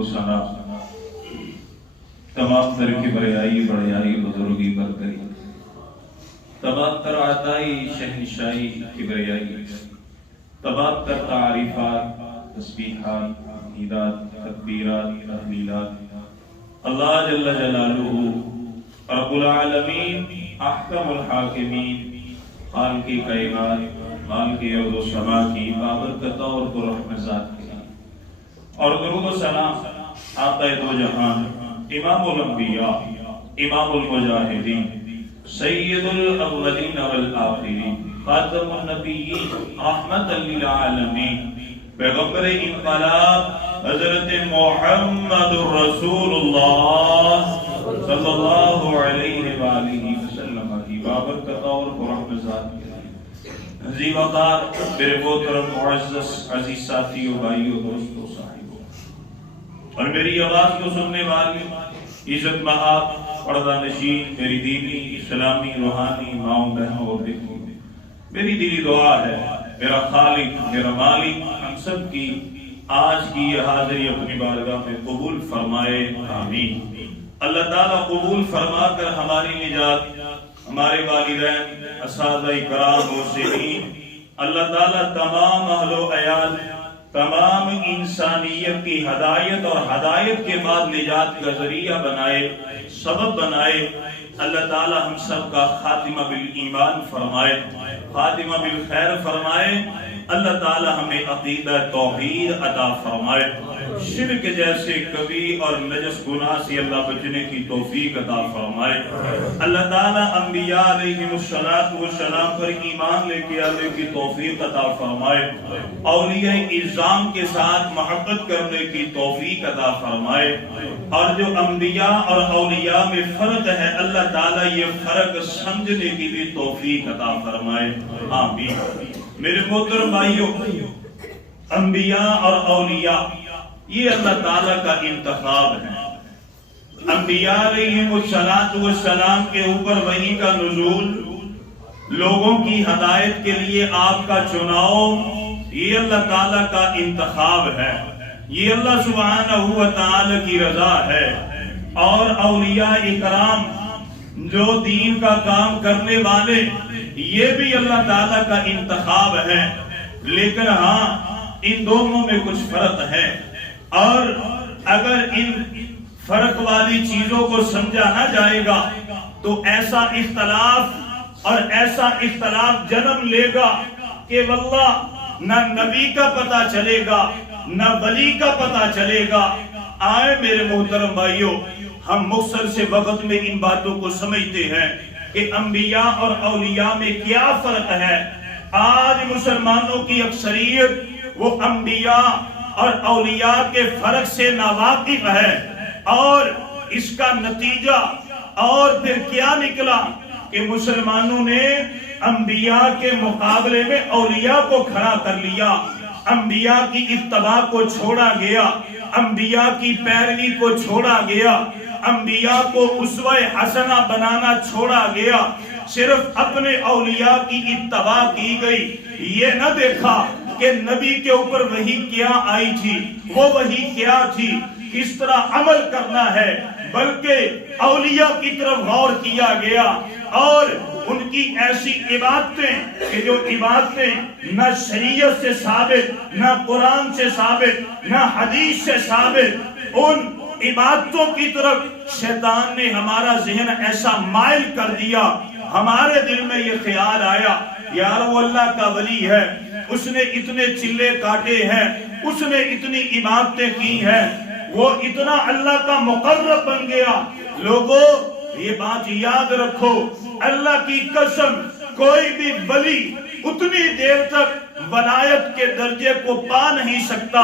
و ثنا تمام تر کبریائی بڑیائی بزرگی برتری تمام تر عطائی شہنشاہی کبریائی تمام تر تعریفات تسبیحات تمہیدات تکبیرات تحلیلات اللہ جل جلالہ رب العالمین احکم الحاکمین خالقی کائنات مالک ارض و سما کی بابرکت اور برحمت ذات کی اور درود و سلام آقا دو جہان امام الانبیاء امام المجاہدین سید الاولین والآخرین خاتم النبیین رحمت للعالمین پیغمبر انقلاب حضرت محمد رسول اللہ صلی اللہ علیہ وآلہ وسلم کی بابرکت اور برحمت ذات کی عزیز وقار میرے محترم معزز عزیز ساتھیوں بھائیوں دوستوں صاحبوں اور میری آواز کو سننے والی عزت مآب پردہ نشین میری دینی اسلامی روحانی ماؤں بہنوں اور بیٹیوں میری دلی دعا ہے میرا خالق میرا مالک ہم سب کی آج کی یہ حاضری اپنی بارگاہ میں قبول فرمائے آمین۔ اللہ تعالیٰ قبول فرما کر ہماری نجات ہمارے والدین اساتذہ کرام و سنین اللہ تعالیٰ تمام اہل و عیال تمام انسانیت کی ہدایت اور ہدایت کے بعد نجات کا ذریعہ بنائے سبب بنائے اللہ تعالیٰ ہم سب کا خاتمہ بالایمان فرمائے خاتمہ بالخیر فرمائے اللہ تعالیٰ ہمیں عقیدہ توحید عطا فرمائے شرک جیسے کبھی اور نجس گناہ سے اللہ بچنے کی توفیق عطا فرمائے اللہ تعالیٰ انبیاء علیہم السلام پر ایمان لے کے آنے کی توفیق عطا فرمائے اولیاء اعظام کے ساتھ محبت کرنے کی توفیق عطا فرمائے اور جو انبیاء اور اولیاء میں فرق ہے اللہ تعالیٰ یہ فرق سمجھنے کی بھی توفیق عطا فرمائے آمین۔ میرے محترم بھائیوں انبیاء اور اولیاء یہ اللہ تعالیٰ کا انتخاب ہے انبیاء علیہم السلام کے اوپر وحی کا نزول لوگوں کی ہدایت کے لیے آپ کا چناؤ یہ اللہ تعالیٰ کا انتخاب ہے یہ اللہ سبحانہ و تعالیٰ کی رضا ہے اور اولیاء اکرام جو دین کا کام کرنے والے یہ بھی اللہ تعالیٰ کا انتخاب ہے لیکن ہاں ان دونوں میں کچھ فرق ہے اور اگر ان فرق والی چیزوں کو سمجھا نہ جائے گا تو ایسا اختلاف جنم لے گا کہ واللہ نہ نبی کا پتہ چلے گا نہ ولی کا پتہ چلے گا۔ آئے میرے محترم بھائیوں ہم مختصر سے وقت میں ان باتوں کو سمجھتے ہیں کہ انبیاء اور اولیاء میں کیا فرق ہے۔ آج مسلمانوں کی اکثریت وہ انبیاء اور اولیاء کے فرق سے ناواقف ہے اور اس کا نتیجہ اور پھر کیا نکلا کہ مسلمانوں نے انبیاء کے مقابلے میں اولیاء کو کھڑا کر لیا انبیاء کی اتباع کو چھوڑا گیا انبیاء کی پیروی کو چھوڑا گیا انبیاء کو اسوہ حسنہ بنانا چھوڑا گیا صرف اپنے اولیاء کی اتباع کی گئی یہ نہ دیکھا کہ نبی کے اوپر وحی کیا آئی تھی وہ وحی کیا تھی کس طرح عمل کرنا ہے بلکہ اولیاء کی طرف غور کیا گیا اور ان کی ایسی عبادتیں کہ جو عبادتیں نہ شریعت سے ثابت نہ قرآن سے ثابت نہ حدیث سے ثابت ان عبادتوں کی طرف شیطان نے ہمارا ذہن ایسا مائل کر دیا ہمارے دل میں یہ خیال آیا یار وہ اللہ کا ولی ہے اس نے اتنے چلے کاٹے ہیں اس نے اتنی عبادتیں کی ہیں وہ اتنا اللہ کا مقرب بن گیا۔ لوگوں یہ بات یاد رکھو اللہ کی قسم کوئی بھی ولی اتنی دیر تک ولایت کے درجے کو پا نہیں سکتا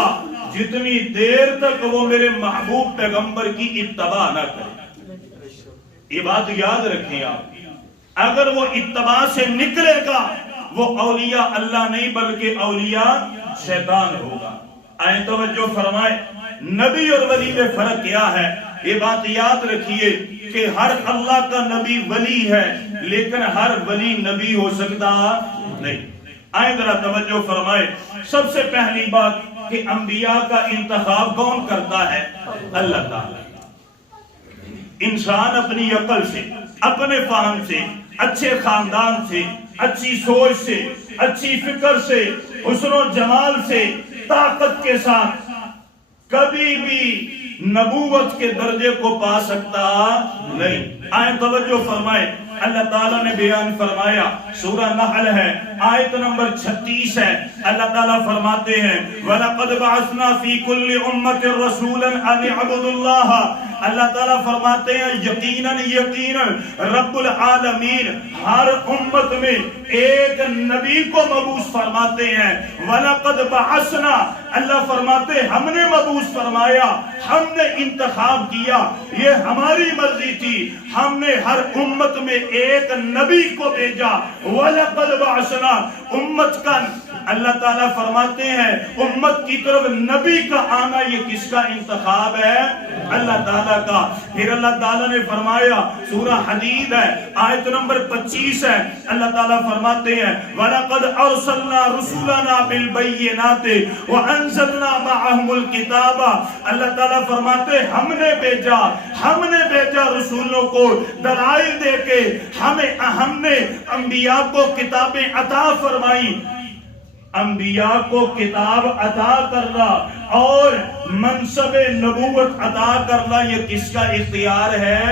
جتنی دیر تک وہ میرے محبوب پیغمبر کی اتباع نہ کرے۔ یہ بات یاد رکھیں آپ اگر وہ اتباع سے نکلے گا وہ اولیاء اللہ نہیں بلکہ اولیاء شیطان ہوگا۔ آئیں توجہ فرمائے نبی اور ولی میں فرق کیا ہے یہ بات یاد رکھیے کہ ہر اللہ کا نبی ولی ہے لیکن ہر ولی نبی ہو سکتا نہیں۔ آئیں ذرا توجہ فرمائے سب سے پہلی بات کہ انبیاء کا انتخاب کون کرتا ہے؟ اللہ تعالیٰ انسان اپنی عقل سے، اپنے فہم سے، اچھے خاندان سے، اچھی سوچ سے، اچھی فکر سے، حسن و جمال سے، طاقت کے ساتھ کبھی بھی نبوت کے درجے کو پا سکتا نہیں۔ آئیں توجہ فرمائیں، اللہ تعالیٰ نے بیان فرمایا، سورہ نحل ہے، آیت نمبر 36 ہے، اللہ تعالیٰ فرماتے ہیں وَلَقَدْ بَعَثْنَا فِي كُلِّ أُمَّةٍ رَسُولًا أَنِ اعْبُدُوا اللَّهَ۔ اللہ تعالیٰ فرماتے ہیں یقیناً رب العالمین ہر امت میں ایک نبی کو مبعوث فرماتے ہیں۔ وَلَقَدْ بَعَثْنَا، اللہ فرماتے ہیں ہم نے مبعوث فرمایا، ہم نے انتخاب کیا، یہ ہماری مرضی تھی، ہم نے ہر امت میں ایک نبی کو بھیجا۔ وَلَقَدْ بَعَثْنَا، امت کا اللہ تعالیٰ فرماتے ہیں امت کی طرف نبی کا آنا یہ کس کا انتخاب ہے؟ اللہ تعالیٰ کا۔ پھر اللہ تعالیٰ نے فرمایا، سورہ حدید ہے، آیت نمبر 25 ہے، اللہ تعالیٰ فرماتے ہیں وَلَقَدْ أَرْسَلْنَا رُسُلَنَا بِالْبَيِّنَاتِ وَأَنزَلْنَا مَعَهُمُ الْكِتَابَ۔ اللہ تعالیٰ فرماتے ہیں ہم نے بھیجا رسولوں کو دلائل دے کے، ہم نے انبیاء کو کتابیں عطا فرمائی۔ انبیاء کو کتاب عطا کرنا اور منصب نبوت عطا کرنا یہ کس کا اختیار ہے؟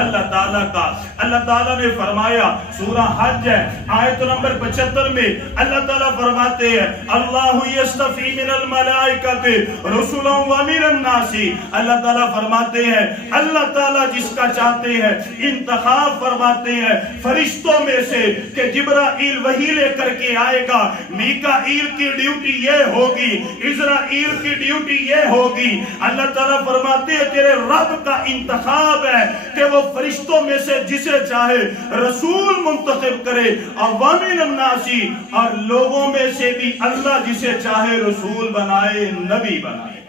اللہ تعالیٰ کا۔ اللہ تعالیٰ نے فرمایا، سورہ حج ہے، آیت نمبر 75 میں اللہ تعالیٰ فرماتے ہیں اللہ یستفی من الملائکۃ رسلا ومن الناس۔ اللہ تعالیٰ فرماتے ہیں اللہ تعالیٰ جس کا چاہتے ہیں انتخاب فرماتے ہیں فرشتوں میں سے کہ جبرائیل وحی لے کر کے آئے گا، میکائیل کی ڈیوٹی یہ ہوگی، اسرائیل کی ڈیوٹی یہ ہوگی۔ اللہ تعالیٰ فرماتے ہیں تیرے رب کا انتخاب ہے کہ وہ فرشتوں میں سے جسے چاہے رسول منتخب کرے، وَمِنَ النَّاسِ، اور لوگوں میں سے بھی اللہ جسے چاہے رسول بنائے، نبی بنائے۔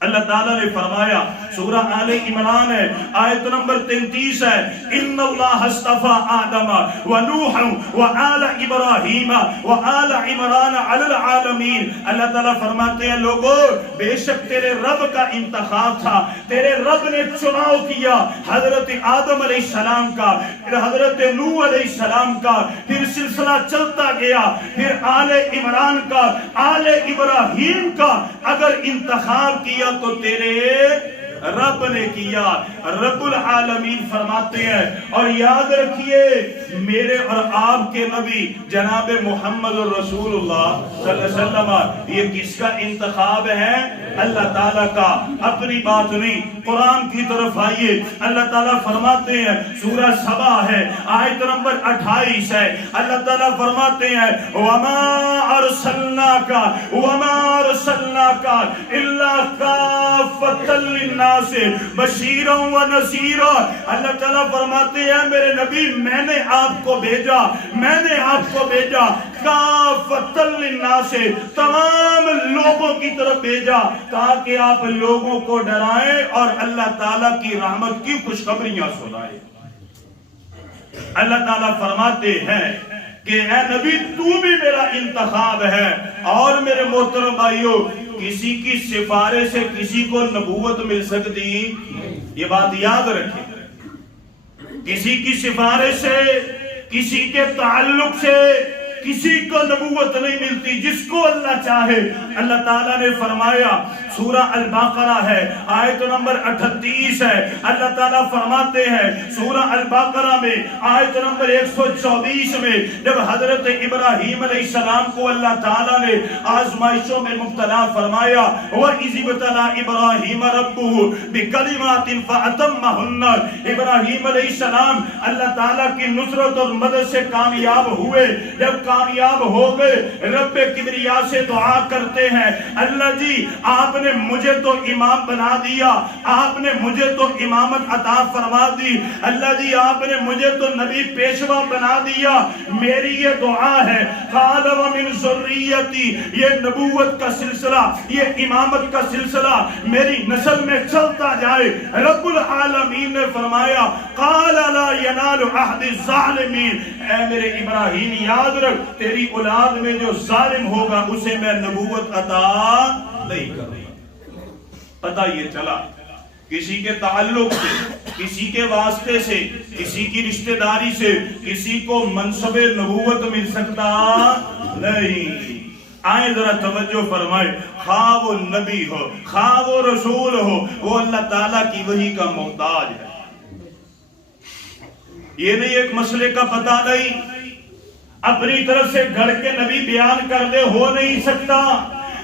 اللہ تعالیٰ نے فرمایا، سورہ آل عمران ہے، آیت نمبر 33 ہے، ان اللہ اصطفى آدم ونوح وآل ابراہیم وآل عمران علی العالمین۔ اللہ تعالیٰ فرماتے ہیں لوگوں بے شک تیرے رب کا انتخاب تھا، تیرے رب نے چناؤ کیا حضرت آدم علیہ السلام کا، پھر حضرت نوح علیہ السلام کا، پھر سلسلہ چلتا گیا، پھر آل عمران کا، آل ابراہیم کا۔ اگر انتخاب کیا تو تیرے رب نے کیا۔ رب العالمین فرماتے ہیں، اور یاد رکھیے میرے اور آپ کے نبی جناب محمد رسول اللہ صلی اللہ علیہ وسلم یہ کس کا انتخاب ہے؟ اللہ تعالیٰ کا۔ اپنی بات نہیں، قرآن کی طرف آئیے، اللہ تعالیٰ فرماتے ہیں، سورہ سبا ہے، آیت نمبر 28 ہے، اللہ تعالیٰ فرماتے ہیں وَمَا أَرْسَلْنَاكَ إِلَّا كَافَّةً لِلنَّاسِ بَشِيرًا وَنَذِيرًا۔ اللہ تعالیٰ فرماتے ہیں میرے نبی میں نے آپ کو بھیجا کافۃ للناس، تمام لوگوں کی طرف بھیجا تاکہ آپ لوگوں کو ڈرائیں اور اللہ تعالیٰ کی رحمت کی خوشخبریاں سنائیں۔ اللہ تعالیٰ فرماتے ہیں کہ اے نبی تو بھی میرا انتخاب ہے۔ اور میرے محترم بھائیوں کسی کی سفارش سے کسی کو نبوت مل سکتی، یہ بات یاد رکھیں، کسی کی سفارش سے کسی کے تعلق سے کسی کو نبوت نہیں ملتی، جس کو اللہ چاہے۔ اللہ تعالیٰ نے فرمایا، سورہ البقرہ ہے، آیت نمبر 38 ہے، اللہ تعالیٰ فرماتے ہیں سورہ البقرہ میں آیت نمبر 124 میں جب حضرت ابراہیم علیہ السلام کو اللہ تعالیٰ نے آزمائشوں میں مبتلا فرمایا، وَإِذِ ابْتَلَىٰ إِبْرَاهِيمَ رَبُّهُ بِكَلِمَاتٍ فَأَتَمَّهُنَّ۔ ابراہیم علیہ السلام اللہ تعالیٰ کی نصرت اور مدد سے کامیاب ہوئے۔ جب کامیاب ہو گئے رب کبریا سے دعا کرتے ہیں، اللہ جی آپ نے مجھے تو امام بنا دیا، آپ نے مجھے تو امامت عطا فرما دی، اللہ جی آپ نے مجھے تو نبی پیشوا بنا دیا، میری یہ دعا ہے قال ومن ذریتی، یہ نبوت کا سلسلہ، یہ امامت کا سلسلہ میری نسل میں چلتا جائے۔ رب العالمین نے فرمایا قال لا ینال عہد الظالمین، اے میرے ابراہیم یاد رکھ تیری اولاد میں جو ظالم ہوگا اسے میں نبوت عطا نہیں کروں۔ پتہ یہ چلا کسی کے تعلق سے، کسی کے واسطے سے، کسی کی رشتہ داری سے کسی کو منصب نبوت مل سکتا نہیں۔ آئیں ذرا توجہ فرمائے، خواہ وہ نبی ہو خواہ وہ رسول ہو، وہ اللہ تعالیٰ کی وحی کا محتاج ہے۔ یہ نہیں ایک مسئلے کا پتہ نہیں، اپنی طرف سے گھڑ کے نبی بیان کر دے، ہو نہیں سکتا۔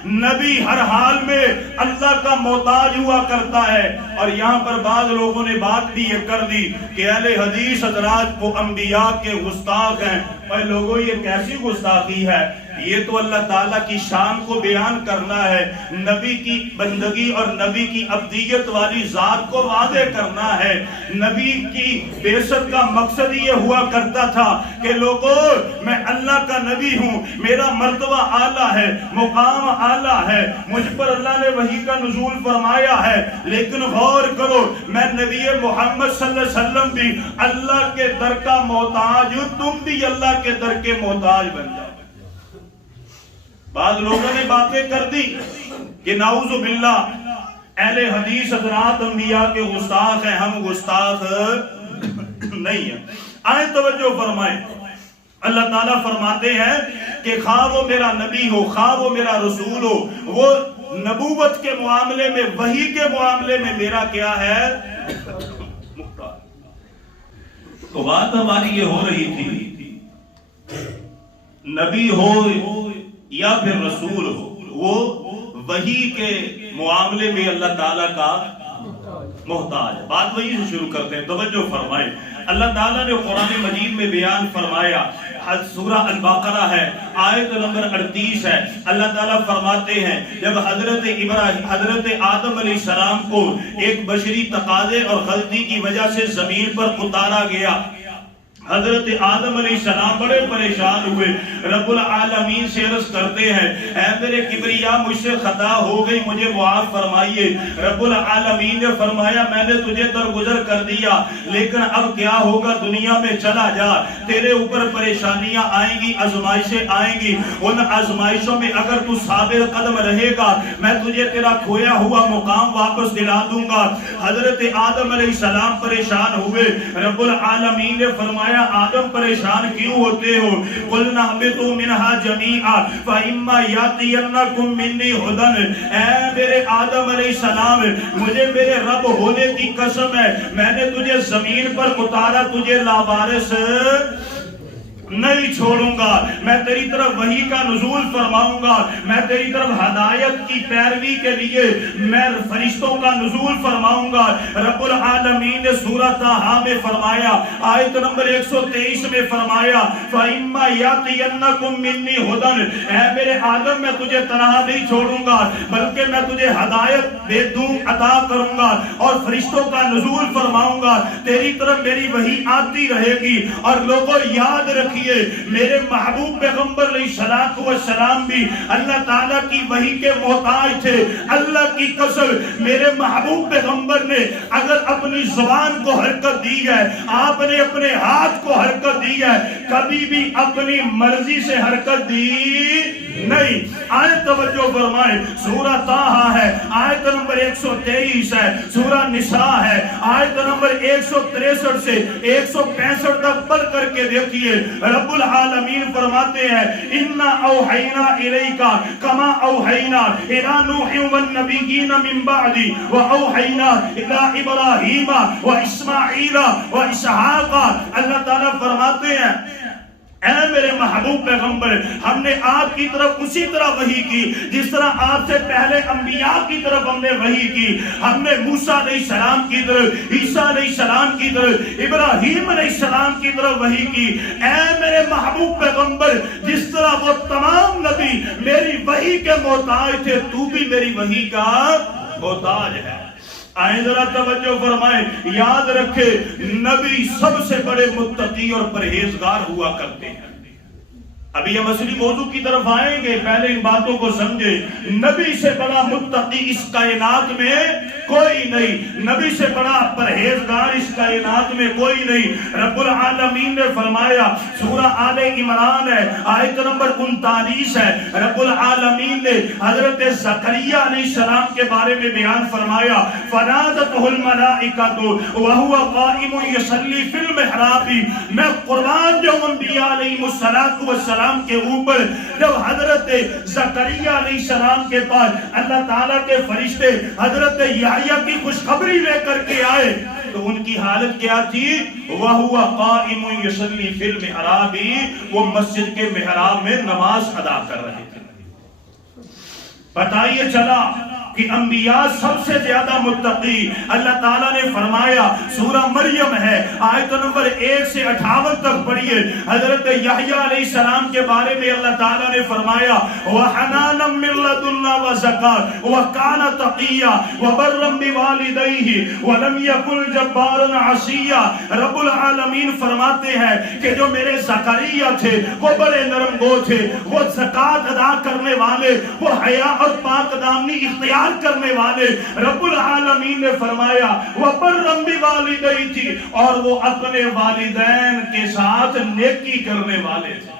نبی ہر حال میں اللہ کا محتاج ہوا کرتا ہے۔ اور یہاں پر بعض لوگوں نے بات بھی یہ کر دی کہ اہل حدیث حضرات کو انبیاء کے گستاخ ہیں۔ اور لوگوں یہ کیسی گستاخی ہے؟ یہ تو اللہ تعالیٰ کی شان کو بیان کرنا ہے، نبی کی بندگی اور نبی کی عبدیت والی ذات کو واضح کرنا ہے۔ نبی کی بعثت کا مقصد یہ ہوا کرتا تھا کہ لوگوں میں اللہ کا نبی ہوں، میرا مرتبہ اعلیٰ ہے، مقام اعلیٰ ہے، مجھ پر اللہ نے وحی کا نزول فرمایا ہے، لیکن غور کرو میں نبی محمد صلی اللہ علیہ وسلم بھی اللہ کے در کا محتاج ہوں، تم بھی اللہ کے در کے محتاج بن جاؤ۔ بعض لوگوں نے باتیں کر دی کہ نعوذ باللہ اہل حدیث حضرات انبیاء کے گستاخ ہیں، ہم گستاخ نہیں ہیں۔ آئیں توجہ فرمائیں، اللہ تعالیٰ فرماتے ہیں کہ خواہ وہ میرا نبی ہو خواہ وہ میرا رسول ہو، وہ نبوت کے معاملے میں وحی کے معاملے میں میرا کیا ہے؟ تو بات ہماری یہ ہو رہی تھی، نبی ہو یا پھر رسول ہو، وہ وحی کے معاملے میں اللہ تعالیٰ کا محتاج ہے۔ بات وحی سے شروع کرتے ہیں، توجہ فرمائیں۔ اللہ تعالیٰ نے قرآن مجید میں بیان فرمایا، سورہ البقرہ ہے، آیت نمبر 38 ہے۔ اللہ تعالیٰ فرماتے ہیں جب حضرت آدم علیہ السلام کو ایک بشری تقاضے اور غلطی کی وجہ سے زمین پر اتارا گیا، حضرت آدم علیہ السلام بڑے پریشان ہوئے، رب العالمین سے عرض کرتے ہیں اے میرے کبریا مجھ سے خطا ہو گئی، مجھے معاف فرمائیے۔ رب العالمین نے فرمایا میں نے تجھے درگزر کر دیا، لیکن اب کیا ہوگا، دنیا میں چلا جا، تیرے اوپر پریشانیاں آئیں گی، آزمائشیں آئیں گی، ان آزمائشوں میں اگر تو ثابت قدم رہے گا میں تجھے تیرا کھویا ہوا مقام واپس دلا دوں گا۔ حضرت آدم علیہ السلام پریشان ہوئے، رب العالمین نے فرمایا آدم پریشان کیوں ہوتے ہو؟ قُلْنَا اهْبِطُوا مِنْهَا جَمِيعًا فَإِمَّا يَأْتِيَنَّكُم مِّنِّي هُدًى۔ اے میرے آدم علیہ السلام، مجھے میرے رب ہونے کی قسم ہے، میں نے تجھے زمین پر اتارا، تجھے لاوارث نہیں چھوڑوں گا، میں تیری طرف وحی کا نزول فرماؤں گا، میں تیری طرف ہدایت کی پیروی کے لیے میں فرشتوں کا نزول فرماؤں گا۔ رب العالمین نے سورہ طٰہٰ میں فرمایا، آیت نمبر 123 میں فرمایا فَإِمَّا يَأْتِيَنَّكُم مِّنِّي هُدًى، اے میرے آدم میں تجھے تنہا نہیں چھوڑوں گا، بلکہ میں تجھے ہدایت دے دوں عطا کروں گا اور فرشتوں کا نزول فرماؤں گا، تیری طرف میری وحی آتی رہے گی۔ اور لوگوں یاد رکھیں میرے محبوب پیغمبر علیہ السلام بھی اللہ تعالیٰ کی وحی کے محتاج تھے۔ اللہ کی قسم میرے محبوب پیغمبر نے اگر اپنی زبان کو حرکت دی ہے، آپ نے اپنے ہاتھ کو حرکت دی ہے، کبھی بھی اپنی مرضی سے حرکت دی نہیں۔ آیت توجہ فرمائیں، سورہ طٰہٰ ہے، آیت نمبر 123 ہے، سورہ نساء ہے، آیت نمبر 163 سے 165 تک پڑھ کر کے دیکھیے، رب العالمین فرماتے ہیں اِنَّا أَوْحَيْنَا إِلَيْكَ كَمَا أَوْحَيْنَا إِلَىٰ نُوحٍ وَالنَّبِيِّينَ مِن بَعْدِهِ وَأَوْحَيْنَا إِلَىٰ إِبْرَاهِيمَ وَإِسْمَاعِيلَ وَإِسْحَاقَ۔ اللہ تعالیٰ فرماتے ہیں اے میرے محبوب پیغمبر، ہم نے آپ کی طرف اسی طرح وحی کی جس طرح آپ سے پہلے انبیاء کی طرف ہم نے وحی کی۔ ہم نے موسیٰ علیہ السلام کی طرف، عیسیٰ علیہ السلام کی طرف، ابراہیم علیہ السلام کی طرف وحی کی۔ اے میرے محبوب پیغمبر، جس طرح وہ تمام نبی میری وحی کے محتاج تھے، تو بھی میری وحی کا محتاج ہے۔ آئیں ذرا توجہ فرمائیں، یاد رکھے نبی سب سے بڑے متقی اور پرہیزگار ہوا کرتے ہیں۔ ابھی ہم اصلی موضوع کی طرف آئیں گے، پہلے ان باتوں کو سمجھے۔ نبی سے بڑا متقی اس کائنات میں کوئی نہیں، نبی سے بڑا پرہیزگار اس کائنات میں کوئی نہیں۔ رب العالمین نے فرمایا، سورہ آل عمران ہے، آیت نمبر 39 ہے، رب العالمین نے حضرت زکریا علیہ السلام کے بارے میں بیان فرمایا، فنادتہ الملائکۃ وہو قائم یصلی فی المحراب۔ میں قربان جو انبیاء علیہ السلام کے اوپر جب حضرت زکریا علیہ السلام کے پاس اللہ تعالیٰ کے فرشتے حضرت یحییٰ کی خوشخبری لے کر کے آئے تو ان کی حالت کیا تھی؟ وَهُوَ قَائِمٌ يُصَلِّي فِي الْمِحْرَابِ، وہ مسجد کے محراب میں نماز ادا کر رہے تھے۔ بتائیے چلا کہ انبیاء سب سے زیادہ متقی اللہ تعالیٰ نے فرمایا، سورہ مریم ہے آیت نمبر 1 سے 58 تک پڑھیے، حضرت یحییٰ علیہ السلام کے بارے میں اللہ تعالیٰ نے فرمایا، وَحَنَانًا مِّن لَّدُنَّا وَزَكَاةً وَكَانَ تَقِيًّا وَبَرًّا بِوَالِدَيْهِ وَلَمْ يَكُن جَبَّارًا عَصِيًّا۔ رب العالمین فرماتے ہیں کہ جو میرے زکریا تھے وہ بڑے نرم گو تھے، وہ زکوٰۃ ادا کرنے والے، وہ حیا اور پاک دامنی اختیار کرنے والے۔ رب العالمین نے فرمایا وَبَرًّا بِوَالِدَيْهِ، اور وہ اپنے والدین کے ساتھ نیکی کرنے والے تھے۔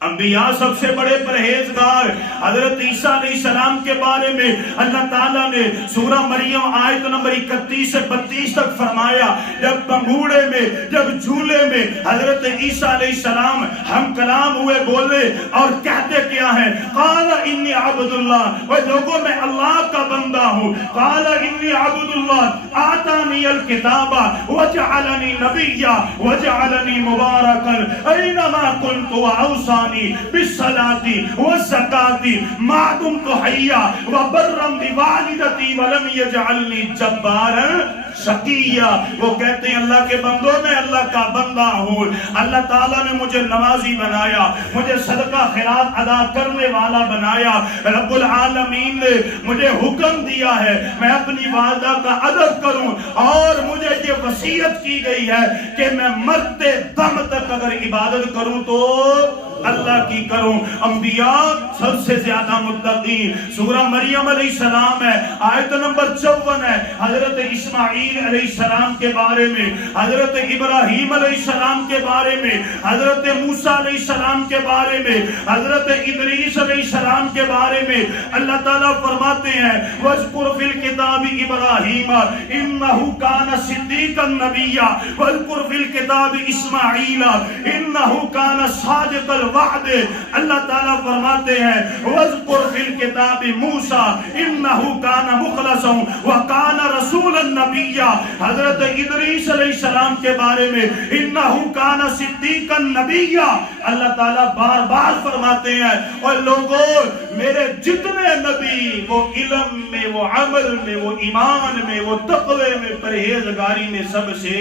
انبیاء سب سے بڑے پرہیزگار حضرت عیسیٰ علیہ السلام کے بارے میں اللہ تعالیٰ نے سورہ مریم آیت نمبر 31 سے 32 تک فرمایا، جب پنگوڑے میں، جب جھولے میں حضرت عیسیٰ علیہ السلام ہم کلام ہوئے، بولے اور کہتے کیا ہیں؟ قال انی عبد اللہ، وہ لوگوں میں اللہ کا بندہ ہوں۔ قال انی عبد اللہ آتانی الکتاب وجعلنی نبیا وجعلنی مبارکا اینما کنت واوصانی بالصلاة والزکاة ما دمت حیا وبرا بوالدتی ولم یجعلنی جبارا شقیہ۔ وہ کہتے ہیں اللہ کے بندوں میں اللہ کا بندہ ہوں، اللہ تعالیٰ نے مجھے نمازی بنایا، مجھے صدقہ خیرات ادا کرنے والا بنایا۔ رب العالمین نے مجھے حکم دیا ہے میں اپنی والدہ کا ادب کروں، اور مجھے یہ وصیت کی گئی ہے کہ میں مرتے دم تک اگر عبادت کروں تو اللہ کی کروں۔ انبیاء سب سے زیادہ متقی سورہ مریم علیہ السلام ہے، آیت نمبر 54 ہے، حضرت اسماعیل علیہ السلام کے بارے میں، حضرت ابراہیم علیہ السلام کے بارے میں، حضرت موسیٰ علیہ السلام کے بارے میں، حضرت ادریس علیہ السلام کے بارے میں اللہ تعالیٰ فرماتے ہیں، وَاذْكُرْ فِي الْكِتَابِ إِبْرَاهِيمَ إِنَّهُ كَانَ صِدِّيقًا نَبِيًّا وَاذْكُرْ فِي الْكِتَابِ إِسْمَاعِيلَ إِنَّهُ كَانَ صَادِقَ الْوَعْدِ۔ اللہ تعالیٰ فرماتے ہیں وَاذْكُرْ فِي الْكِتَابِ مُوسَىٰ إِنَّهُ كَانَ مُخْلَصًا وَكَانَ رَسُولًا نَبِيًّا۔ حضرت ادریس علیہ السلام کے بارے میں إِنَّهُ كَانَ صِدِّيقًا نَبِيًّا۔ اللہ تعالیٰ بار بار فرماتے ہیں اور لوگوں میرے جتنے نبی وہ علم میں، وہ عمل میں، وہ ایمان میں، وہ تقوی میں، پرہیزگاری میں سب سے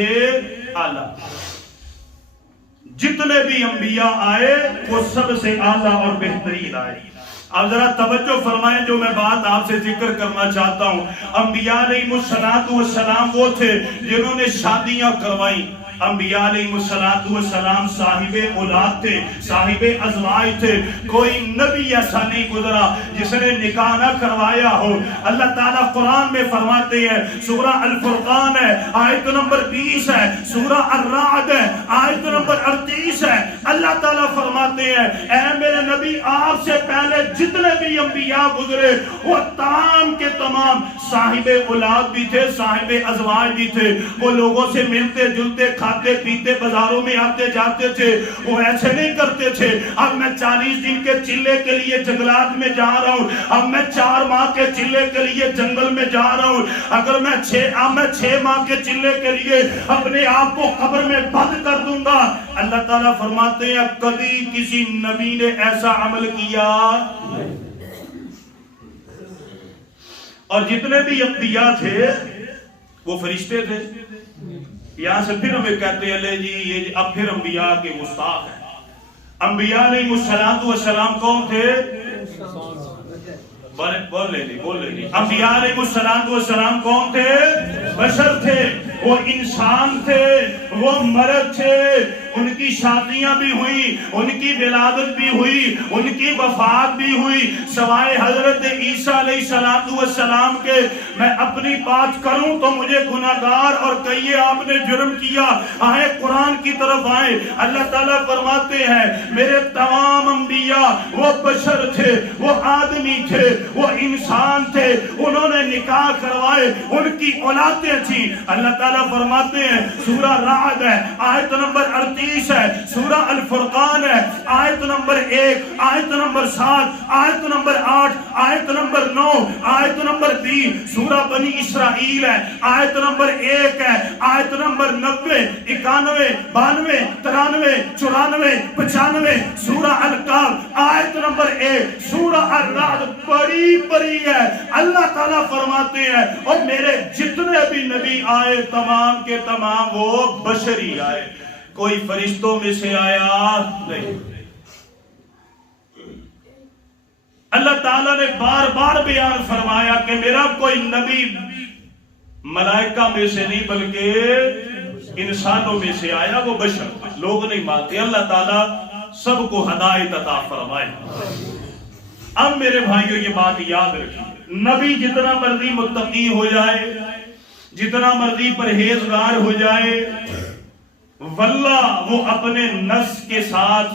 اعلیٰ۔ جتنے بھی انبیاء آئے وہ سب سے اعلیٰ اور بہترین آئے۔ اب ذرا توجہ فرمائیں جو میں بات آپ سے ذکر کرنا چاہتا ہوں۔ انبیاء علیہ السلام وہ تھے جنہوں نے شادیاں کروائیں۔ انبیاء علیہ السلام صاحب اولاد تھے، صاحب ازواج تھے۔ کوئی نبی ایسا نہیں گزرا جس نے نکاح نہ کروایا ہو۔ اللہ تعالیٰ قرآن میں فرماتے ہیں، سورہ الفرقان ہے آیت نمبر 20 ہے، سورہ الرعد ہے آیت نمبر 38 ہے۔ اللہ تعالیٰ فرماتے ہیں اے میرے نبی آپ سے پہلے جتنے بھی انبیاء گزرے وہ تمام کے تمام صاحب اولاد بھی تھے، صاحب ازواج بھی تھے۔ وہ لوگوں سے ملتے جلتے، کھاتے پیتے، بازاروں میں آتے جاتے تھے۔ وہ ایسے نہیں کرتے تھے اب میں 40 دن کے چلے کے لیے جنگلات میں جا رہا ہوں، اب میں 4 ماہ کے چلے کے لیے جنگل میں جا رہا ہوں، اگر میں 6 ماہ کے چلے کے لیے اپنے آپ کو قبر میں بند کر دوں گا۔ اللہ تعالیٰ فرماتے ہیں کبھی کسی نبی نے ایسا عمل کیا؟ اور جتنے بھی انبیاء تھے وہ فرشتے تھے۔ یہاں سے پھر ہمیں کہتے ہیں لے جی یہ اب پھر انبیاء کے گستاخ ہیں۔ انبیاء علیہ السلام کون تھے؟ بول لے انبیاء علیہ السلام کون تھے؟ بشر تھے، وہ انسان تھے۔ وہ مرد تھے، ان کی شادیاں بھی ہوئی، ان کی ولادت بھی ہوئی، ان کی وفات بھی ہوئی، سوائے حضرت عیسیٰ علیہ السلام کے میں اپنی بات کروں تو مجھے گناہگار اور کہیے آپ نے جرم کیا۔ آئے قرآن کی طرف آئے، اللہ تعالیٰ فرماتے ہیں میرے تمام انبیاء وہ بشر تھے، وہ آدمی تھے، وہ انسان تھے، انہوں نے نکاح کروائے، ان کی اولادیں تھیں۔ اللہ تعالیٰ فرماتے ہیں سورہ رعد ہے آیت نمبر 38 ہے، سورہ الفرقان ہے آیت نمبر 1، آیت نمبر 7، آیت نمبر 8، آیت نمبر 9، آیت نمبر 3، سورہ بنی اسرائیل ہے آیت نمبر 1 ہے، آیت نمبر 90، 91، 92، 93، 94، 95، سورہ الکاف آیت نمبر 1، سورہ الرعد بڑی بڑی ہے۔ اللہ تعالیٰ فرماتے ہیں اور میرے جتنے بھی نبی آئے تمام کے تمام وہ بشری آئے، کوئی فرشتوں میں سے آیا نہیں۔ اللہ تعالیٰ نے بار بار بیان فرمایا کہ میرا کوئی نبی ملائکہ میں سے نہیں بلکہ انسانوں میں سے آیا، وہ بشر، لوگ نہیں مانتے۔ اللہ تعالیٰ سب کو ہدایت عطا فرمائے۔ اب میرے بھائیوں یہ بات یاد رکھیے، نبی جتنا مرضی متقی ہو جائے، جتنا مرضی پرہیزگار ہو جائے، واللہ وہ اپنے نفس کے ساتھ،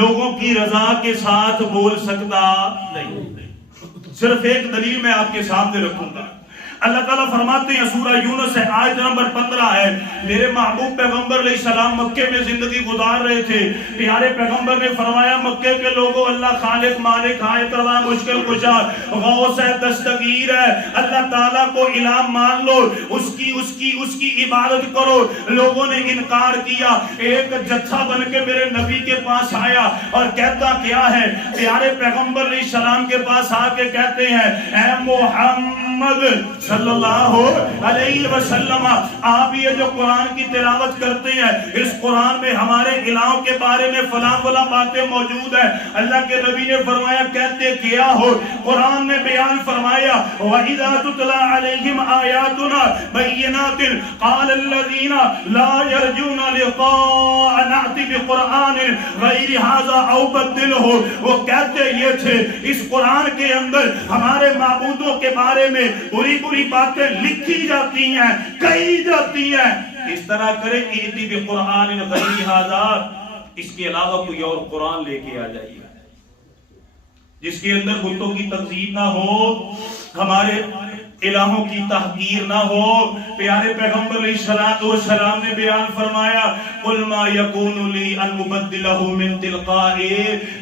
لوگوں کی رضا کے ساتھ بول سکتا نہیں۔ صرف ایک دلیل میں آپ کے سامنے رکھوں گا۔ اللہ تعالیٰ فرماتے ہیں سورہ یونس ہے آیت نمبر 15 ہے، میرے محبوب پیغمبر علیہ السلام مکے میں زندگی گزار رہے تھے، پیارے پیغمبر نے فرمایا مکے کے لوگوں اللہ خالق مالک ہائے کروا مشکل کشا غوث ہے دستگیر ہے، اللہ تعالیٰ کو الہ مان لو، اس کی عبادت کرو۔ لوگوں نے انکار کیا، ایک جتھا بن کے میرے نبی کے پاس آیا اور کہتا کیا ہے، پیارے پیغمبر علیہ السلام کے پاس آ کے کہتے ہیں اے محمد صلی اللہ علیہ وسلم، آپ یہ جو قرآن کی تلاوت کرتے ہیں اس قرآن میں ہمارے الہوں کے بارے میں فلاں فلاں باتیں موجود ہیں۔ اللہ کے نبی نے فرمایا کہتے کیا ہو؟ قرآن نے بیان فرمایا وَإِذَا تُتْلَى عَلَيْهِمْ آيَاتُنَا بَيِّنَاتٍ قَالَ الَّذِينَ لَا يَرْجُونَ لِقَاءَنَا نَأْتِ بِقُرْآنٍ غَيْرِ هَذَا أَوْ بَدِّلْهُ، وہ کہتے یہ تھے اس قرآن کے اندر ہمارے معبودوں کے بارے میں بری بری باتیں لکھی جاتی ہیں، کہی جاتی ہیں، اس طرح کرے ایتی بقرآن غیر ھذا، اس کے علاوہ کوئی اور قرآن لے کے آ جائیے جس کے اندر بتوں کی تکذیب نہ ہو، ہمارے الہوں کی تحقیر نہ ہو۔ پیارے پیغمبر علیہ السلام نے بیان فرمایا قل ما یکون لی ان مبدلہ من تلقاء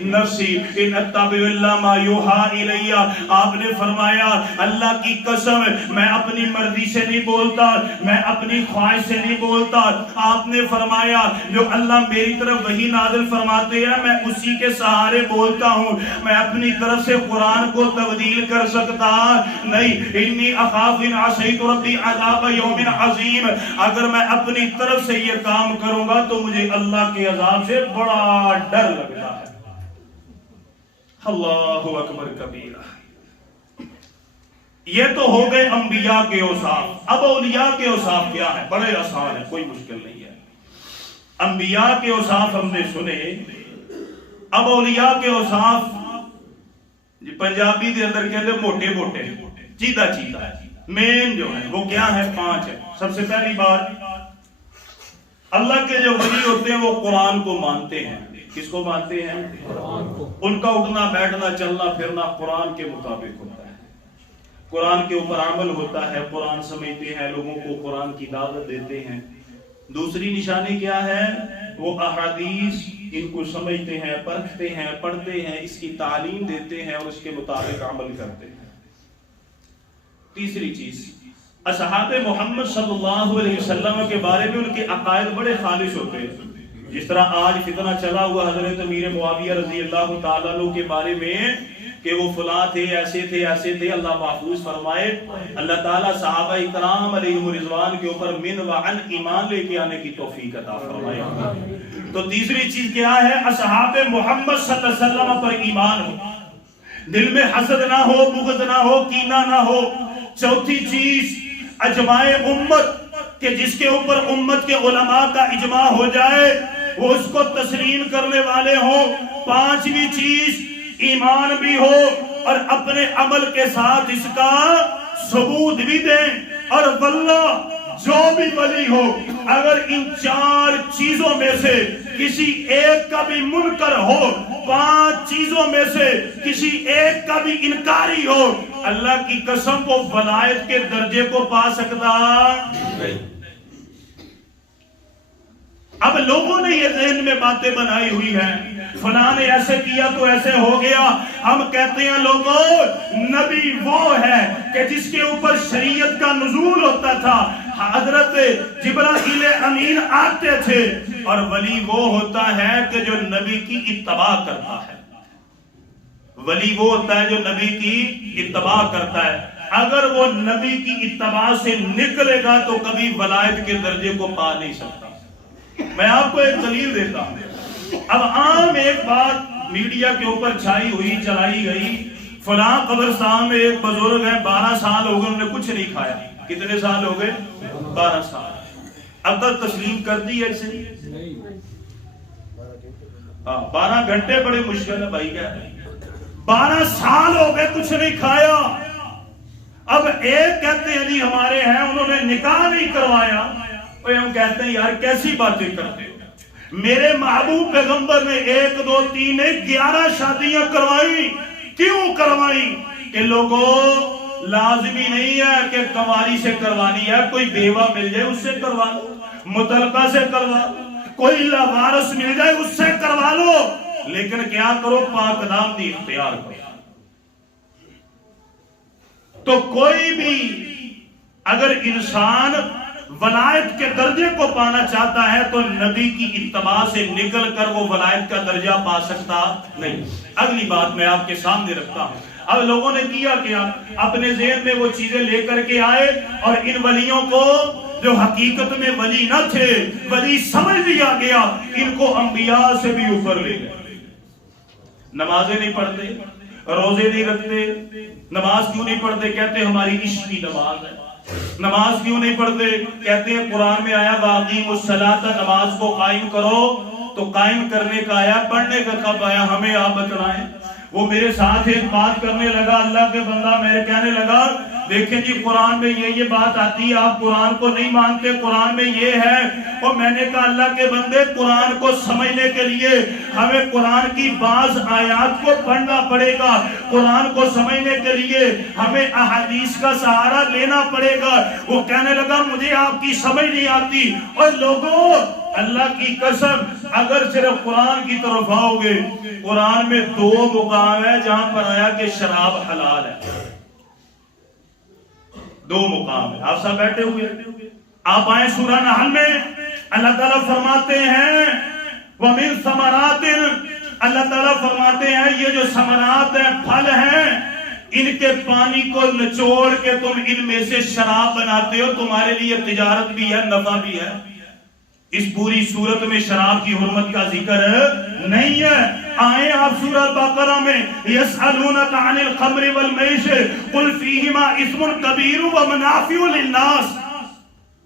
نفسی ان اتبع الا ما یوحی الی، آپ نے فرمایا اللہ کی قسم میں اپنی مرضی سے نہیں بولتا، میں اپنی خواہش سے نہیں بولتا۔ آپ نے فرمایا جو اللہ میری طرف وحی نازل فرماتے ہیں میں اسی کے سہارے بولتا ہوں، میں اپنی طرف سے قرآن کو تبدیل کر سکتا نہیں۔ انی اخاف ان عصیت ربی عذاب یوم عظیم، اگر میں اپنی طرف سے یہ کام کروں گا تو مجھے اللہ کے عذاب سے بڑا ڈر لگتا ہے۔ اللہ اکبر کبیرہ۔ یہ تو ہو گئے انبیاء کے اوصاف۔ اب اولیاء کے اوصاف کیا ہے؟ بڑے آسان ہے، کوئی مشکل نہیں ہے۔ انبیاء کے اوصاف ہم نے سنے، اب اولیاء کے اوصاف پنجابی دے اندر کہتے ہیں موٹے موٹے چیدہ چیدہ مین جو ہے وہ کیا ہے؟ 5 ہے۔ سب سے پہلی بات اللہ کے جو ولی ہوتے ہیں وہ قرآن کو مانتے ہیں۔ کس کو مانتے ہیں؟ قرآن کو۔ ان کا اٹھنا بیٹھنا چلنا پھرنا قرآن کے مطابق ہوتا ہے، قرآن کے اوپر عمل ہوتا ہے، قرآن سمجھتے ہیں، لوگوں کو قرآن کی دعوت دیتے ہیں۔ دوسری نشانی کیا ہے؟ وہ احادیث ان کو سمجھتے ہیں، پرکھتے ہیں، پڑھتے ہیں، اس کی تعلیم دیتے ہیں اور اس کے مطابق عمل کرتے ہیں۔ تیسری چیز اصحاب محمد صلی اللہ علیہ وسلم کے بارے میں ان کے عقائد بڑے خالص ہوتے ہیں۔ جس طرح آج فتنہ چلا ہوا حضرت امیر معاویہ رضی اللہ تعالیٰ عنہ کے بارے میں کہ وہ فلاں تھے، ایسے تھے، ایسے تھے، اللہ محفوظ فرمائے۔ اللہ تعالیٰ صحابہ اکرام علیہم رضوان کے اوپر من وعن ایمان لے کے آنے کی توفیق عطا فرمائے۔ تو تیسری چیز کیا ہے؟ اصحاب محمد صلی اللہ علیہ وسلم پر ایمان ہو، دل میں حسد نہ ہو، بغض نہ ہو، کینہ نہ ہو۔ چوتھی چیز اجماع امت کہ جس کے اوپر امت کے علماء کا اجماع ہو جائے وہ اس کو تسلیم کرنے والے ہوں. پانچویں چیز ایمان بھی ہو اور اپنے عمل کے ساتھ اس کا ثبوت بھی دیں. اور واللہ جو بھی ولی ہو اگر ان چار چیزوں میں سے کسی ایک کا بھی منکر ہو, پانچ چیزوں میں سے کسی ایک کا بھی انکاری ہو, اللہ کی قسم وہ ولایت کے درجے کو پا سکتا نہیں. اب لوگوں نے یہ ذہن میں باتیں بنائی ہوئی ہیں, فلاں نے ایسے کیا تو ایسے ہو گیا. ہم کہتے ہیں لوگوں نبی وہ ہے کہ جس کے اوپر شریعت کا نزول ہوتا تھا, حضرت جبرائیل امین آتے تھے, اور ولی وہ ہوتا ہے کہ جو نبی کی اتباع کرتا ہے. ولی وہ ہوتا ہے جو نبی کی اتباع کرتا ہے. اگر وہ نبی کی اتباع سے نکلے گا تو کبھی ولایت کے درجے کو پا نہیں سکتا. میں آپ کو ایک دلیل دیتا ہوں. اب عام ایک بات میڈیا کے اوپر چھائی ہوئی چلائی گئی, فلاں قبرستان میں ایک بزرگ ہے 12 سال ہو گئے انہوں نے کچھ نہیں کھایا. کتنے سال ہو گئے؟ 12 سال. اب تک تسلیم کر دی ہے اسے؟ ہاں 12 گھنٹے بڑے مشکل ہے بھائی. کیا 12 سال ہو گئے کچھ نہیں کھایا. اب ایک کہتے ہیں جی ہمارے ہیں انہوں نے نکاح نہیں کروایا. ہم کہتے ہیں یار کیسی باتیں کرتے ہو, میرے محبوب پیغمبر نے 1 2 3 11 شادیاں کروائی. کیوں کروائی؟ کہ لوگوں لازمی نہیں ہے کہ کنواری سے کروانی ہے, کوئی بیوہ مل جائے اس سے کروا لو, مطلقہ سے کروا لو, کوئی لاوارث مل جائے اس سے کروا لو, لیکن کیا کرو پاک دامنی اختیار کرو. تو کوئی بھی اگر انسان ولایت کے درجے کو پانا چاہتا ہے تو نبی کی اتباع سے نکل کر وہ ولایت کا درجہ پا سکتا نہیں. اگلی بات میں آپ کے سامنے رکھتا ہوں. اب لوگوں نے کیا اپنے ذہن میں وہ چیزیں لے کر کے آئے اور ان ولیوں کو جو حقیقت میں ولی نہ تھے ولی سمجھ لیا گیا, ان کو انبیاء سے بھی اوپر لے گئے. نمازیں نہیں پڑھتے, روزے نہیں رکھتے. نماز کیوں نہیں پڑھتے؟ کہتے ہماری عشق کی نماز ہے. نماز کیوں نہیں پڑھتے؟ کہتے ہیں قرآن میں آیا وَأَقِیمُوا الصَّلَاةَ, نماز کو قائم کرو. تو قائم کرنے کا آیا, پڑھنے کا کب آیا؟ ہمیں آپ بتلائیں. وہ میرے ساتھ ایک بات کرنے لگا, اللہ کے بندہ میرے کہنے لگا دیکھیں جی قرآن میں یہ بات آتی ہے, آپ قرآن کو نہیں مانتے, قرآن میں یہ ہے. اور میں نے کہا اللہ کے بندے قرآن کو سمجھنے کے لیے ہمیں قرآن کی بعض آیات کو پڑھنا پڑے گا, قرآن کو سمجھنے کے لیے ہمیں احادیث کا سہارا لینا پڑے گا. وہ کہنے لگا مجھے آپ کی سمجھ نہیں آتی. اور لوگوں اللہ کی قسم اگر صرف قرآن کی طرف آؤ گے, قرآن میں 2 مقام ہے جہاں پر آیا کہ شراب حلال ہے. 2 مقام ہے. آپ سب بیٹھے ہوئے, آپ آئیں سورہ نحل میں, اللہ تعالیٰ فرماتے ہیں وَمِن ثَمَرَاتٍ, اللہ تعالیٰ فرماتے ہیں یہ جو ثمرات ہیں پھل ہیں ان کے پانی کو نچوڑ کے تم ان میں سے شراب بناتے ہو, تمہارے لیے تجارت بھی ہے نفع بھی ہے. اس پوری صورت میں شراب کی حرمت کا ذکر نہیں ہے. آئیں آپ سورہ بقرہ میں يَسْأَلُونَكَ عَنِ الْخَمْرِ وَالْمَيْسِرِ قُلْ فِيهِمَا إِثْمٌ كَبِيرٌ وَمَنَافِعُ لِلنَّاسِ,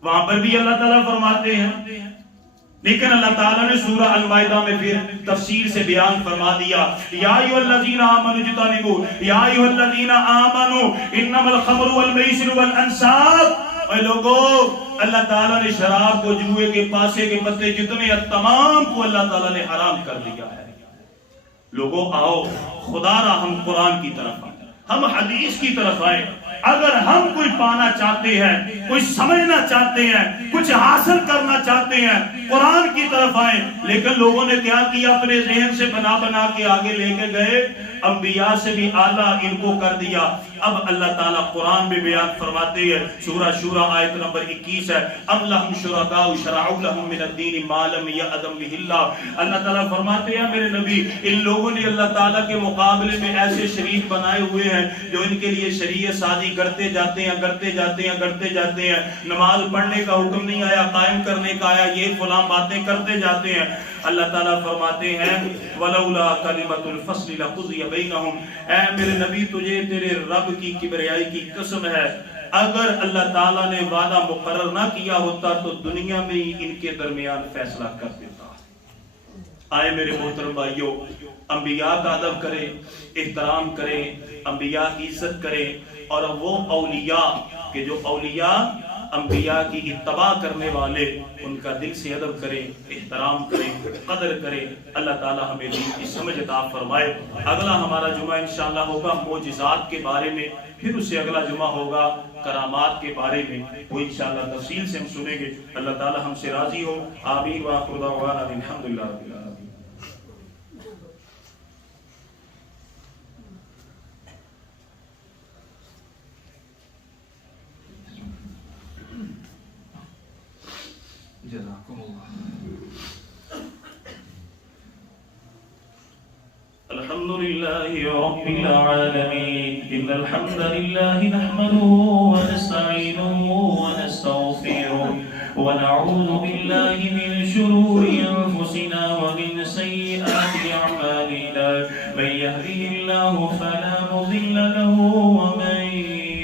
وہاں پر بھی اللہ تعالیٰ فرماتے ہیں. لیکن اللہ تعالیٰ نے سورہ المائدہ میں پھر تفصیل سے بیان فرما دیا یا ایھا الذین آمنوا اجتنبوا یا ایھا الذین آمنوا انما الخمر والمیسر والانصاب. اے لوگو اللہ تعالیٰ نے شراب کو, جوئے کے, پاسے کے پتے جتنے تمام کو اللہ تعالیٰ نے حرام کر دیا ہے. لوگوں آؤ خدا را ہم قرآن کی طرف آئیں, ہم حدیث کی طرف آئیں. اگر ہم کوئی پانا چاہتے ہیں, کوئی سمجھنا چاہتے ہیں, کچھ حاصل کرنا چاہتے ہیں, قرآن کی طرف آئیں. لیکن لوگوں نے کیا کیا, اپنے ذہن سے بنا بنا کے آگے لے کے گئے, انبیاء سے بھی اعلیٰ ان کو کر دیا. اب اللہ تعالیٰ قرآن میں بیان فرماتے ہیں, سورہ شورى آیت نمبر 21 ہے, ام لہم شرکاء شرعوا لہم من الدین ما لم یأذن بہ اللہ. اللہ تعالیٰ فرماتے ہیں میرے نبی ان لوگوں نے اللہ تعالیٰ کے مقابلے میں ایسے شریک بنائے ہوئے ہیں جو ان کے لیے شریعت سازی کرتے جاتے ہیں کرتے جاتے ہیں کرتے جاتے ہیں. نماز پڑھنے کا حکم نہیں آیا, قائم کرنے کا آیا, یہ فلاں باتیں کرتے جاتے ہیں. اللہ تعالیٰ فرماتے ہیں وَلَوْلَا كَلِمَةُ الْفَصْلِ لَقُضِيَ بَيْنَهُمْ. اے میرے نبی تجھے تیرے رب کی کبریائی کی قسم ہے, اگر اللہ تعالیٰ نے وعدہ مقرر نہ کیا ہوتا تو دنیا میں ہی ان کے درمیان فیصلہ کر دیتا۔ آئے میرے محترم بھائیوں، انبیاء کا ادب کریں، احترام کریں، انبیاء کی عزت کریں، اور وہ اولیاء کہ جو اولیاء انبیاء کی اتباع کرنے والے، ان کا دل سے ادب کریں، احترام کریں، قدر کریں۔ اللہ تعالیٰ ہمیں دین کی سمجھ عطا فرمائے۔ اگلا ہمارا جمعہ انشاءاللہ ہوگا معجزات کے بارے میں، پھر اس سے اگلا جمعہ ہوگا کرامات کے بارے میں، وہ انشاءاللہ تفصیل سے ہم سنیں گے۔ اللہ تعالیٰ ہم سے راضی ہو۔ آمین وآخر دعوانا الحمدللہ رب العالمین۔ جزاکم اللہ۔ الحمد لله رب العالمين إن الحمد لله نحمده ونستعينه ونستغفره ونعوذ بالله من شرور أنفسنا ومن سيئات أعمالنا من يهده الله فلا مضل له ومن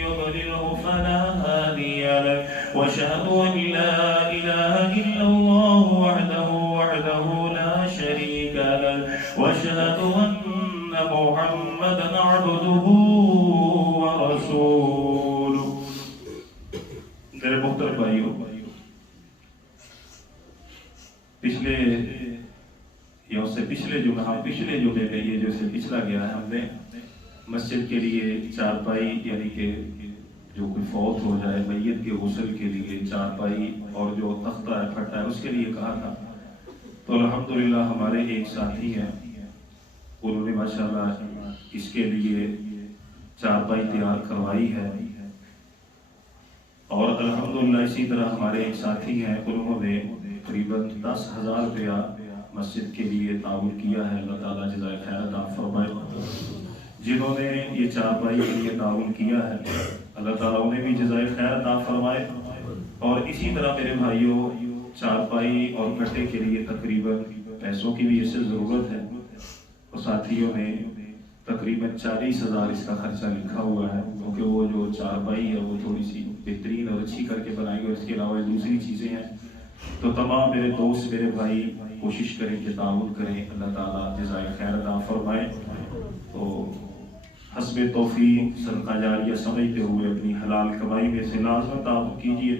يضلله فلا هادي له وأشهد أن لا إله إلا الله وحده لا شريك له وأشهد أن محمدا عبده ورسوله۔ میرے محترم بھائیوں، پچھلے جمعے میں یہ جو سے پچھلا گیا ہے، ہم نے مسجد کے لیے چارپائی، یعنی کہ جو کوئی فوت ہو جائے میت کے غسل کے لیے چارپائی اور جو تختہ ہے پھٹا ہے اس کے لیے کہا تھا۔ تو الحمدللہ ہمارے ایک ساتھی ہیں، انہوں نے ماشاءاللہ اس کے لیے چارپائی تیار کروائی ہے، اور الحمدللہ اسی طرح ہمارے ایک ساتھی ہیں، انہوں نے تقریباً 10,000 روپیہ مسجد کے لیے تعاون کیا ہے۔ اللہ تعالیٰ جزائے خیر عطا فرمائے۔ جنہوں نے یہ چارپائی کے لیے تعاون کیا ہے، اللہ تعالیٰ انہیں بھی جزائے خیر عطا فرمائے۔ اور اسی طرح میرے بھائیوں، چارپائی اور گٹے کے لیے تقریباً پیسوں کی بھی اس سے ضرورت ہے، اور ساتھیوں نے تقریباً 40,000 اس کا خرچہ لکھا ہوا ہے، کیونکہ وہ جو چارپائی ہے وہ تھوڑی سی بہترین اور اچھی کر کے بنائی گے، اور اس کے علاوہ دوسری چیزیں ہیں۔ تو تمام میرے دوست، میرے بھائی کوشش کریں کہ تعاون کریں، اللہ تعالیٰ جزائے خیر عطا فرمائے۔ تو حسب توفیق صدقہ جاریہ سمجھتے ہوئے اپنی حلال کمائی میں سے لازم تعاون کیجیے،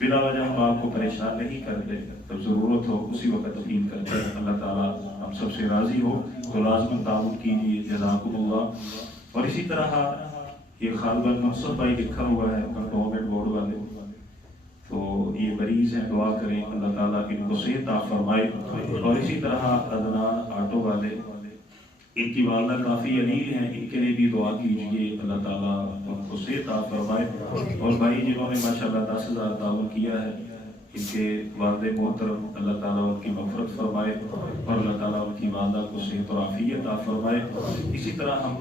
بلا وجہ ہم آپ کو پریشان نہیں کرتے، جب ضرورت ہو اسی وقت اپیل کرتے ہیں۔ اللہ تعالیٰ ہم سب سے راضی ہو تو لازم تعاون کیجیے، جزاکم اللہ۔ اور اسی طرح یہ خالد منصف بھائی لکھا ہوا ہے گورنمنٹ بورڈ والے، تو یہ مریض ہیں، دعا کریں اللہ تعالیٰ ان کو صحت عطا فرمائے۔ اور اسی طرح ادنا آٹو والے، ان کی والدہ کافی علیل ہیں، ان کے لیے بھی دعا کیجیے، اللہ تعالیٰ ان کو صحت عطا فرمائے۔ اور بھائی جنہوں نے ماشاءاللہ 10,000 تعاون کیا ہے، ان کے والد محترم اللہ تعالیٰ ان کی مغفرت فرمائے، اور اللہ تعالیٰ ان کی والدہ کو صحت اور عافیت عطا فرمائے۔ اسی طرح ہم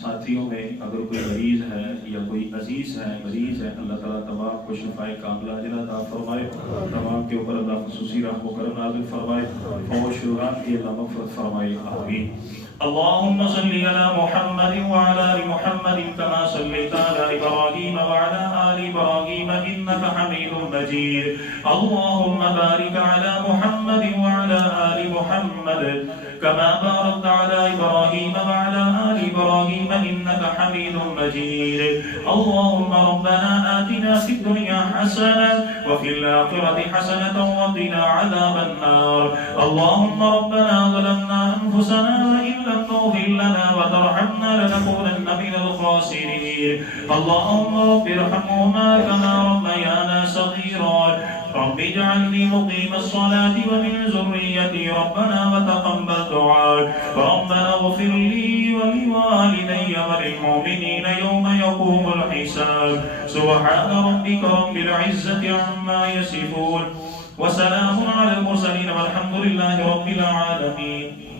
ساتھیوں میں اگر کوئی مریض ہے یا کوئی عزیز ہے مریض ہے، اللہ تعالیٰ تمام کو شفائے کاملہ عاجلہ عطا فرمائے، تمام کے اوپر اللہ خصوصی رحم و کرم نازل فرمائے، فوت شدگان کی اللہ مغفرت فرمائے، آمین۔ اللهم صل على محمد وعلى آل محمد كما صليت على إبراهيم وعلى آل إبراهيم إنك حميد مجيد اللهم بارك على محمد وعلى آل محمد كما باركت على إبراهيم وعلى آل إبراهيم إنك حميد مجيد اللهم ربنا آتنا في الدنيا حسنة وفي الآخرة حسنة وقنا عذاب النار اللهم ربنا ظلمنا أنفسنا وإن لم تغفر لنا وترحمنا لنكونن من الخاسرين اللهم رب ارحمهما كما ربيانا صغيرا رب اجعلني مقيم الصلاة ومن ذريتي ربنا وتقبل دعاء ربنا اغفر لي ولوالدي وللمؤمنين يوم يقوم الحساب سبحان ربك رب العزة عما يصفون وسلام على المرسلين والحمد لله رب العالمين